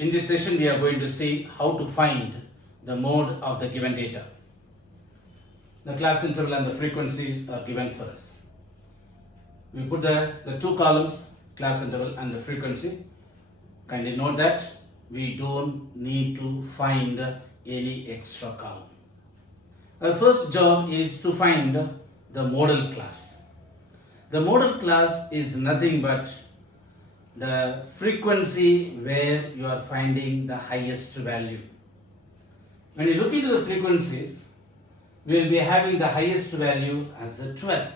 In this session, we are going to see how to find the mode of the given data. The class interval and the frequencies are given for us. We put the two columns, class interval and the frequency. Kindly note that we don't need to find any extra column. Our first job is to find the model class. The model class is nothing but the frequency where you are finding the highest value. When you look into the frequencies, we will be having the highest value as a 12,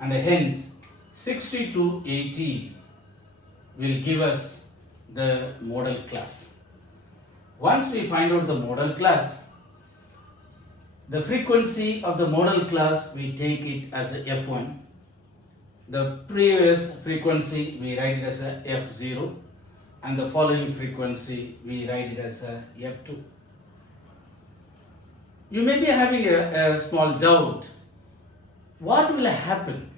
and hence 60 to 80 will give us the model class. Once we find out the model class, the frequency of the model class, we take it as a F1. The previous frequency, we write it as a F0, and the following frequency, we write it as a F2. You may be having a small doubt. What will happen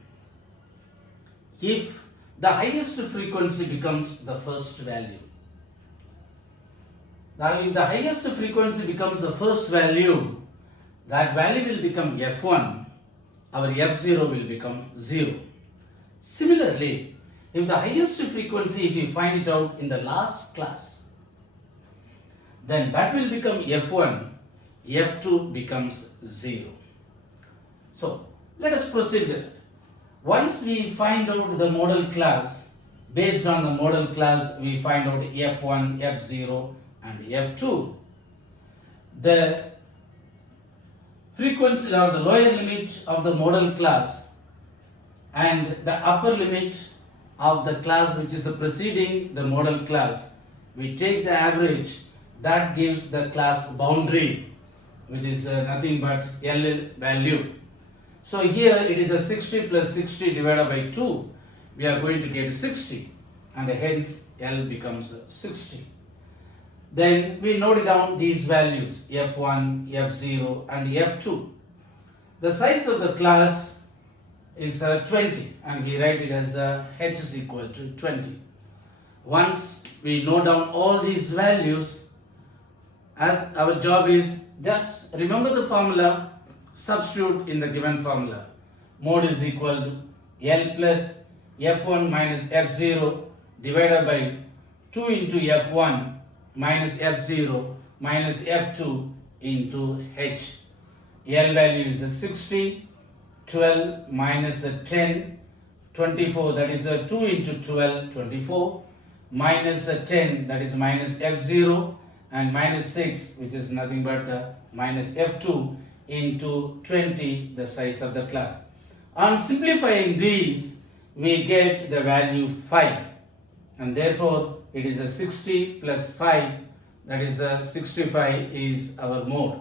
if the highest frequency becomes the first value? Now, if the highest frequency becomes the first value, that value will become F1, our F0 will become 0. Similarly, if the highest frequency, if we find it out in the last class, then that will become F1, F2 becomes 0. So, let us proceed with it. Once we find out the model class, based on the model class, we find out F1, F0 and F2. The frequency or the lower limit of the model class and the upper limit of the class which is preceding the model class, we take the average, that gives the class boundary, which is nothing but L value. So here it is a 60 plus 60 divided by 2, we are going to get 60, and hence L becomes 60. Then we note down these values F1, F0 and F2. The size of the class is 20, and we write it as H is equal to 20. Once we note down all these values, as our job is just remember the formula, substitute in the given formula. Mode is equal to L plus F1 minus F0 divided by 2 into F1 minus F0 minus F2 into H. L value is 60, 12 minus 10, 24, that is 2 into 12, 24, minus 10, that is minus F0, and minus 6, which is nothing but minus F2 into 20, the size of the class. On simplifying these, we get the value 5, and therefore it is a 60 plus 5, that is 65 is our mode.